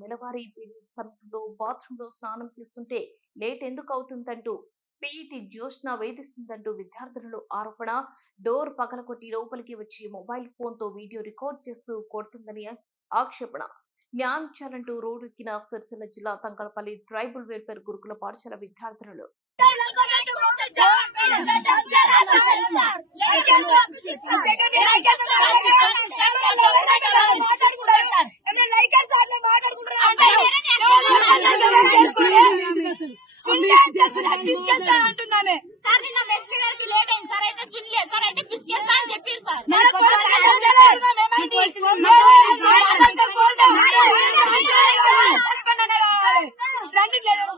నెలవారీ పీరియడ్ సమయంలో బాత్రూంలో స్నానం చేస్తుంటే లేట్ ఎందుకు అవుతుందంటూ పీఈటీ జ్యోత్స్న వేధిస్తుందంటూ విద్యార్థులలో ఆరోపణ డోర్ పగలకొట్టి లోపలికి వచ్చి మొబైల్ ఫోన్తో వీడియో రికార్డ్ చేస్తూ కొడుతుందని ఆక్షేపణ న్యాయం చేయాలంటూ రోడ్డు ఎక్కిన సిరిసిల్ల జిల్లా తంగళపల్లి ట్రైబల్ వెల్ఫేర్ గురుకుల పాఠశాల విద్యార్థులు వాళ్ళని పిసికేస్తా అని చెప్పారు సార్.